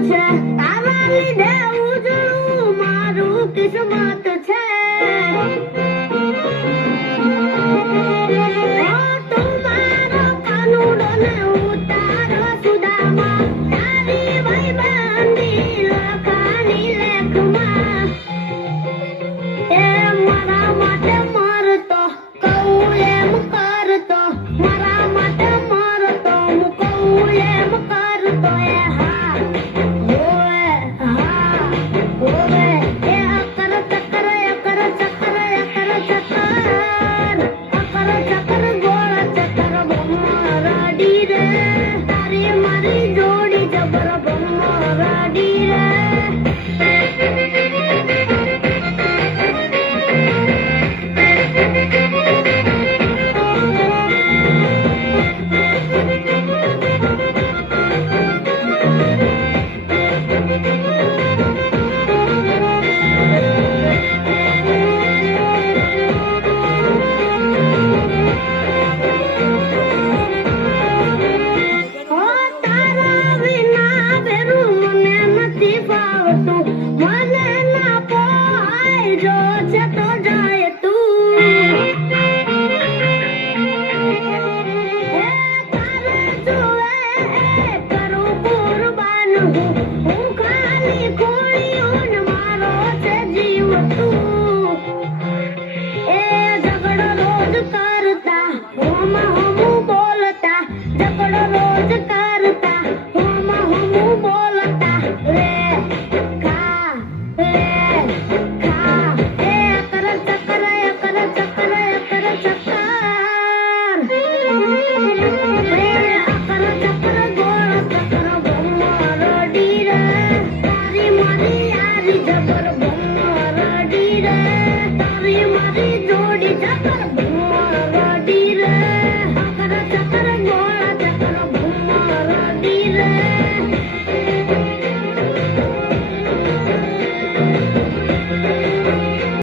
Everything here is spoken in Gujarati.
છે તારા લીધે ઉજળું મારું કિસ્મત છે તું મારો કાનુડો ને ઉતારો સુદામાં તારી ભાઈબંધી લખાની લેખમાં એ મારા માટે મરતો કહું એમ કરતો મારા માટે મરતો હું કહું એમ કરતો એ હા હોવે હા હોવે એ અકર ચક્કર ગોળ ચક્કર બમરાડી રે તારી મારી જોડી જબર બમરાડી રે તારી મારી યારી જબર